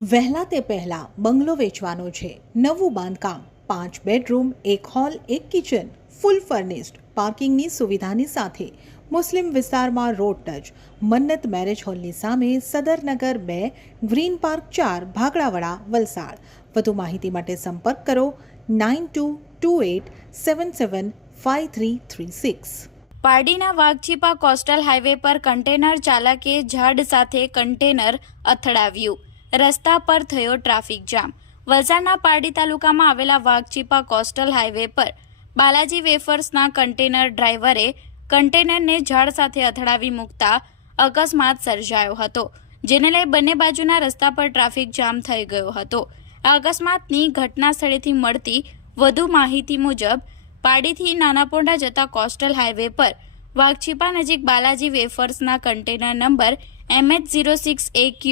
વહેલા તે પહેલા બંગલો વેચવાનો છે. નવું બાંધકામ, 5 બેડરૂમ, 1 હોલ, 1 કિચન, ફૂલ ફર્નિશ્ડ, પાર્કિંગની સુવિધાની સાથે. મુસ્લિમ વિસ્તારમાં રોડ ટચ, મન્નત મેરેજ હોલની સામે, સદરનગર 2, ગ્રીન પાર્ક 4, ભાગડાવાડા, વલસાડ. વધુ માહિતી માટે સંપર્ક કરો 9228775336. પારડીના વાઘછીપા કોસ્ટલ હાઈવે પર કન્ટેનર ચાલકે ઝાડ સાથે કન્ટેનર અથડાવ્યું. રસ્તા પર થયો ટ્રાફિક જામ. વલસાડના પારડી તાલુકામાં આવેલા વાઘછીપા કોસ્ટલ હાઈવે પર બાલાજી વેફર્સના કન્ટેનર ડ્રાઈવરે કન્ટેનરને ઝાડ સાથે અથડાવી મૂકતા અકસ્માત સર્જાયો હતો, જેને લઈ બંને બાજુના રસ્તા પર ટ્રાફિક જામ થઈ ગયો હતો. આ અકસ્માતની ઘટના સ્થળેથી મળતી વધુ માહિતી મુજબ પારડીથી નાનાપોંઢા જતા કોસ્ટલ હાઈવે પર વાઘછીપા નજીક બાલાજી વેફર્સના કન્ટેનર નંબર MH06AQ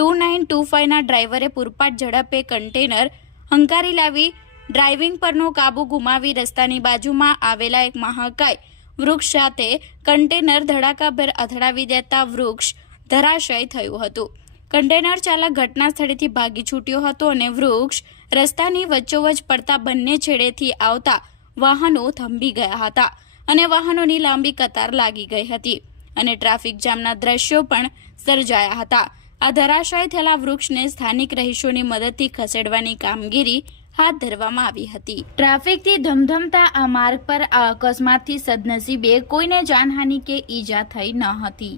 2925ના ડ્રાઈવરે પૂરપાટ ઝડપે કન્ટેનર હંકારી લાવી ડ્રાઇવિંગ પરનો કાબુ ગુમાવી રસ્તાની બાજુમાં આવેલા એક મહાકાય વૃક્ષ સાથે કન્ટેનર ધડાકાભેર અથડાવી દેતા વૃક્ષ ધરાશય થયું હતું. કન્ટેનર ચાલક ઘટના સ્થળેથી ભાગી છૂટ્યો હતો અને વૃક્ષ રસ્તાની વચ્ચોવચ પડતા બંને છેડેથી આવતા વાહનો થંભી ગયા હતા અને વાહનોની લાંબી કતાર લાગી ગઈ હતી અને ટ્રાફિક જામના દ્રશ્યો પણ સર્જાયા હતા. આ ધરાશાય થયેલા વૃક્ષને સ્થાનિક રહીશોની મદદથી ખસેડવાની કામગીરી હાથ ધરવામાં આવી હતી. ટ્રાફિકથી ધમધમતા આ માર્ગ પર આ અકસ્માતથી સદનસીબે કોઈને જાનહાનિ કે ઈજા થઈ ન હતી.